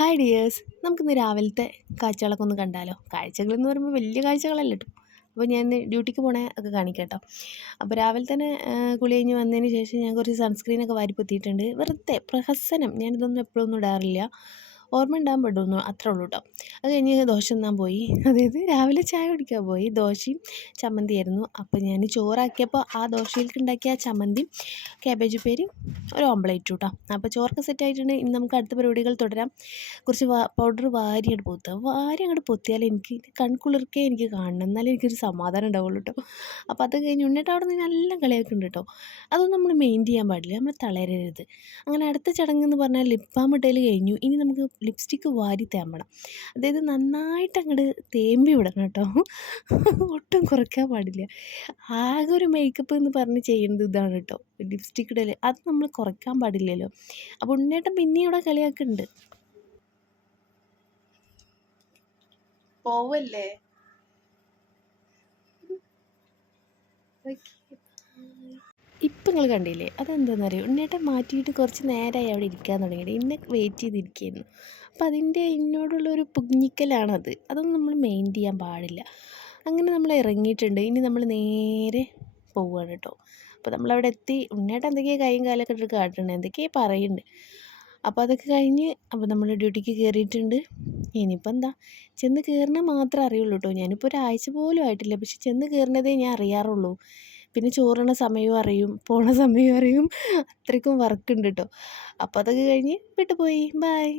Hi dears, നമുക്കിന്ന് രാവിലത്തെ കാഴ്ചകളൊക്കെ ഒന്ന് കണ്ടാലോ. കാഴ്ചകളെന്ന് പറയുമ്പോൾ വലിയ കാഴ്ചകളല്ല കേട്ടോ. അപ്പോൾ ഞാൻ ഇന്ന് ഡ്യൂട്ടിക്ക് പോണേ ഒക്കെ കാണിക്കാം കേട്ടോ. അപ്പോൾ രാവിലെ തന്നെ കുളി കഴിഞ്ഞ് വന്നതിന് ശേഷം ഞാൻ കുറച്ച് സൺസ്ക്രീനൊക്കെ വാരി പൊത്തിയിട്ടുണ്ട്. വെറുതെ പ്രഹസനം, ഞാനിതൊന്നും എപ്പോഴൊന്നും ഇടാറില്ല, ഓർമ്മ ഉണ്ടാകാൻ പെടുന്നു, അത്രേ ഉള്ളൂ കേട്ടോ. അത് കഴിഞ്ഞ് ദോശ തിന്നാൻ പോയി, അതായത് രാവിലെ ചായ കുടിക്കാൻ പോയി. ദോശയും ചമ്മന്തിയായിരുന്നു. അപ്പോൾ ഞാൻ ചോറാക്കിയപ്പോൾ ആ ദോശയിലേക്ക് ഉണ്ടാക്കിയ ചമ്മന്തിയും കാബേജ് ഉപ്പേരിയും ഒരു ഓംപ്ലേറ്റും കേട്ടോ. അപ്പോൾ ചോറൊക്കെ സെറ്റ് ആയിട്ടുണ്ട്. ഇനി നമുക്ക് അടുത്ത പരിപാടികൾ തുടരാം. കുറച്ച് പൗഡർ വാരി അങ്ങോട്ട് പൊത്തുക, വാരി അങ്ങോട്ട് പൊത്തിയാൽ എനിക്ക് കൺകുളിർക്കേ എനിക്ക് കാണണം, എന്നാലേ എനിക്കൊരു സമാധാനം ഉണ്ടാവുള്ളൂ കേട്ടോ. അപ്പോൾ അത് കഴിഞ്ഞ് ഉണ്ണിട്ട് അവിടെ നിന്ന് നല്ല കളിയാക്കുന്നുണ്ട് കേട്ടോ. അതൊന്നും നമ്മൾ മെയിൻ ചെയ്യാൻ പാടില്ല, നമ്മൾ തളരരുത്. അങ്ങനെ അടുത്ത ചടങ്ങ് എന്ന് പറഞ്ഞാൽ ലിപ് ബാം ഇടൽ കഴിഞ്ഞു. ഇനി നമുക്ക് ലിപ്സ്റ്റിക്ക് വാരി തേമ്പണം, അതായത് നന്നായിട്ട് അങ്ങോട്ട് തേമ്പി വിടണം കേട്ടോ. ഒട്ടും കുറയ്ക്കാൻ പാടില്ല. ആകെ ഒരു മേക്കപ്പ് എന്ന് പറഞ്ഞ് ചെയ്യുന്നത് ഇതാണ് കേട്ടോ, ലിപ്സ്റ്റിക്ക് ഇടൽ. അത് നമ്മൾ കുറയ്ക്കാൻ പാടില്ലല്ലോ. അപ്പോൾ ഉണ്ണേട്ടൻ പിന്നെയും ഇവിടെ കളിയാക്കുന്നുണ്ട്. പോവല്ലേ. ഇപ്പം നിങ്ങൾ കണ്ടില്ലേ, അതെന്താണെന്നറിയോ, ഉണ്ണേട്ടൻ മാറ്റിയിട്ട് കുറച്ച് നേരമായി അവിടെ ഇരിക്കാൻ തുടങ്ങിയിട്ട് എന്നെ വെയിറ്റ് ചെയ്തിരിക്കുകയായിരുന്നു. അപ്പം അതിൻ്റെ എന്നോടുള്ളൊരു പുഞ്ഞിക്കലാണത്. അതൊന്നും നമ്മൾ മെയിൻ ചെയ്യാൻ പാടില്ല. അങ്ങനെ നമ്മൾ ഇറങ്ങിയിട്ടുണ്ട്. ഇനി നമ്മൾ നേരെ പോവുകയാണ് കേട്ടോ. അപ്പോൾ നമ്മളവിടെ എത്തി. ഉണ്ണേട്ടൻ എന്തൊക്കെയോ കൈയും കാലൊക്കെ ഇട്ട് കാട്ടുന്നുണ്ട്, എന്തൊക്കെയോ പറയുന്നുണ്ട്. അപ്പോൾ അതൊക്കെ കഴിഞ്ഞ് അപ്പോൾ നമ്മൾ ഡ്യൂട്ടിക്ക് കയറിയിട്ടുണ്ട്. ഇനിയിപ്പോൾ എന്താ, ചെന്ന് കയറുന്നത് മാത്രമേ അറിയുള്ളൂ കേട്ടോ. ഞാനിപ്പോൾ ഒരാഴ്ച പോലും ആയിട്ടില്ല, പക്ഷെ ചെന്ന് കയറുന്നതേ ഞാൻ അറിയാറുള്ളൂ. പിന്നെ ചോറുണ്ണ സമയവും അറിയും, പോണ സമയവും അറിയും, അത്രയ്ക്കും വർക്ക് ഉണ്ട് കേട്ടോ. അപ്പോൾ അതൊക്കെ കഴിഞ്ഞ് വീട്ടിൽ പോയി. ബൈ.